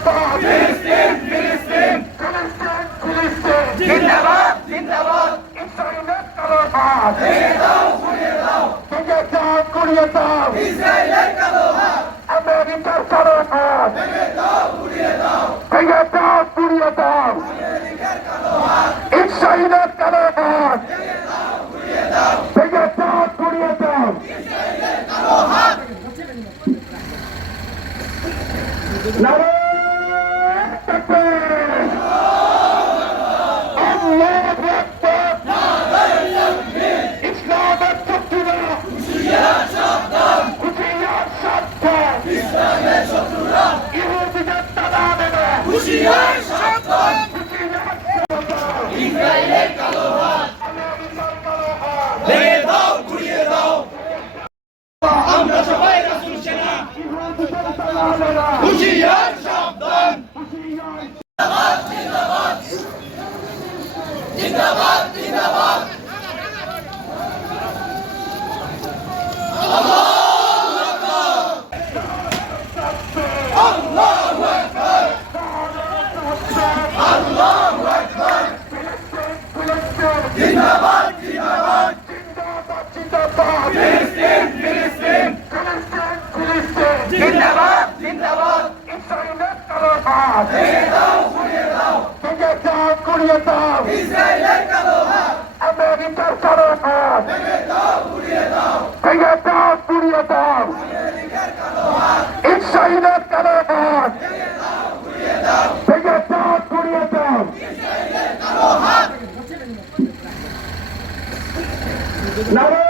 জিন্দাবাদ ফিলিস্তিন ফিলিস্তিন ফিলিস্তিন ফিলিস্তিন জিন্দাবাদ জিন্দাবাদ ইসরায়েলের কালোবাদ ভেঙে দাও গুড়িয়ে দাও ভেঙে দাও গুড়িয়ে দাও ইসরায়েলের কালোবাদ আমেরিকার কালোবাদ ভেঙে দাও গুড়িয়ে দাও ভেঙে দাও গুড়িয়ে দাও আমেরিকার কালোবাদ ইসরায়েলের কালোবাদ ভেঙে দাও গুড়িয়ে দাও ভেঙে দাও গুড়িয়ে দাও ইসরায়েলের কালোবাদ নারা হুঁশিয়ার সাবধান ভেঙে দাও ঘুরিয়ে দাও আমরা সবাই রাসুল সেনা হুশিয়ার সাবধান জিন্দাবাদ জিন্দাবাদ জিন্দাবাদ জিন্দাবাদ ফিলিস্তিন ফিলিস্তিন ফিলিস্তিন ফিলিস্তিন জিন্দাবাদ জিন্দাবাদ ইসরায়েলের কালো হাত ভেঙে দাও গুড়িয়ে দাও আমেরিকার কালো হাত ভেঙে দাও গুড়িয়ে দাও ইসরায়েলের কালো হাত ভেঙে দাও গুড়িয়ে দাও নারায়ণ